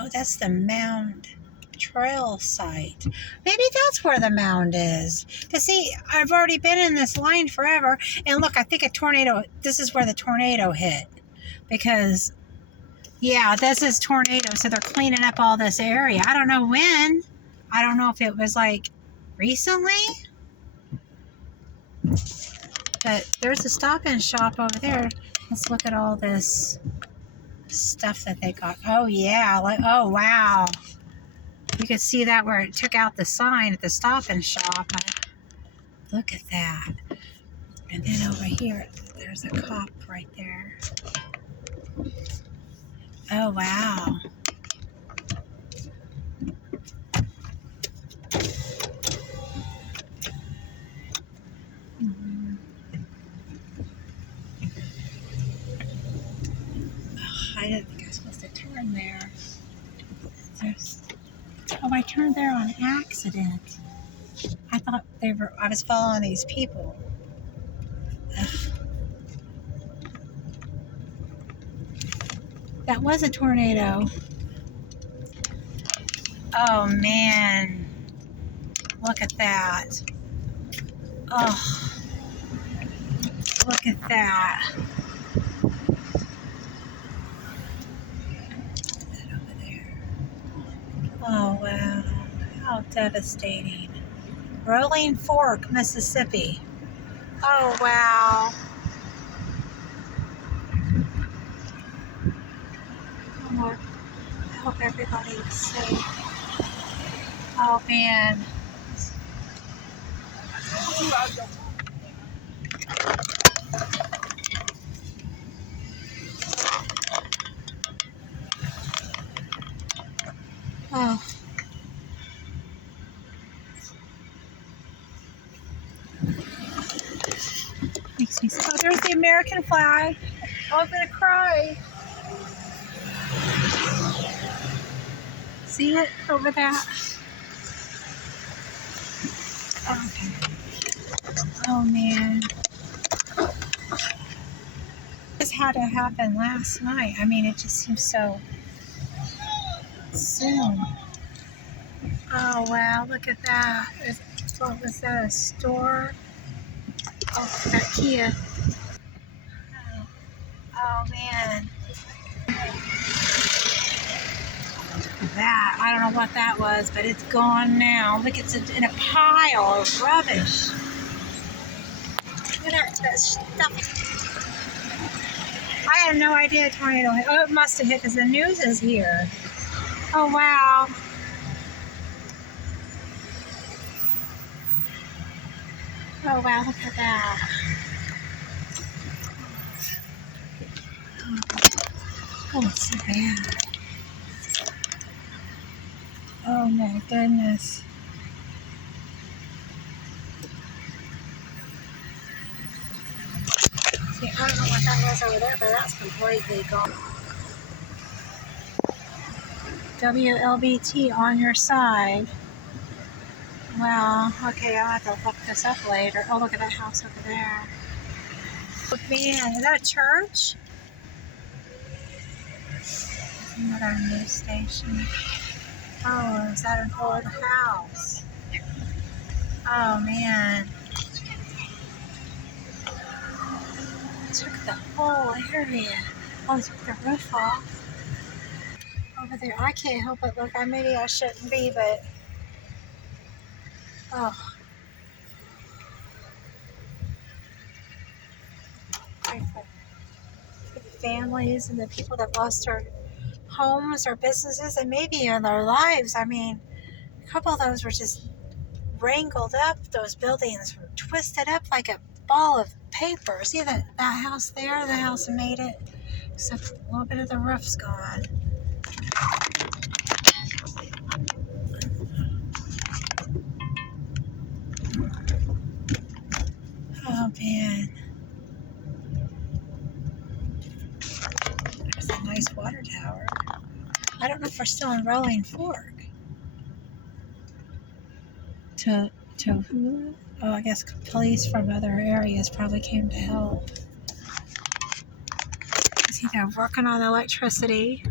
Oh, that's the mound trail site. Maybe that's where the mound is. To see, I've already been in this line forever. And look, I think a tornado, this is where the tornado hit. Because, yeah, this is tornado. So they're cleaning up all this area. I don't know when. I don't know if it was like recently. But there's a Stop and Shop over there. Let's look at all this stuff that they got. Oh, yeah. Like, oh, wow. You can see that where it took out the sign at the Stop and Shop. Look at that. And then over here, there's a cop right there. Oh, wow. Oh, I didn't think I was supposed to turn there. Oh, I turned there on accident. I thought I was following these people. Ugh. That was a tornado. Oh, man. Look at that. Oh, look at that. That over there. Oh, wow. How devastating. Rolling Fork, Mississippi. Oh, wow. Oh, I hope everybody's safe. Oh, man. Oh. Makes me so. Oh, there's the American flag. Oh, I'm gonna cry. See it over that? Okay. Oh, man. This had to happen last night. I mean, it just seems so soon. Oh, wow. Look at that. What was that? A store? Oh, that Kia. Oh, man. That. I don't know what that was, but it's gone now. Look, it's in a pile of rubbish. Look at that stuff. I had no idea a tornado hit. Oh, it must have hit because the news is here. Oh, wow. Oh, wow, look at that. Oh, it's so bad. Oh, my goodness. See, I don't know what that was over there, but that's completely gone. WLBT on your side. Wow. Okay, I'll have to look this up later. Oh, look at that house over there. Oh, man, is that a church? Another news station. Oh, is that an old house? Oh, man. It took the whole area. Oh, it took the roof off. Over there, I can't help but look. Maybe I shouldn't be, but oh, for the families and the people that lost their homes or businesses and maybe in their lives. I mean, a couple of those were just wrangled up. Those buildings were twisted up like a ball of paper. See that house there? The house made it, except a little bit of the roof's gone. Oh, man. There's a nice water tower. I don't know if we're still in Rolling Fork. To who? Oh, I guess police from other areas probably came to help. See, they're working on electricity.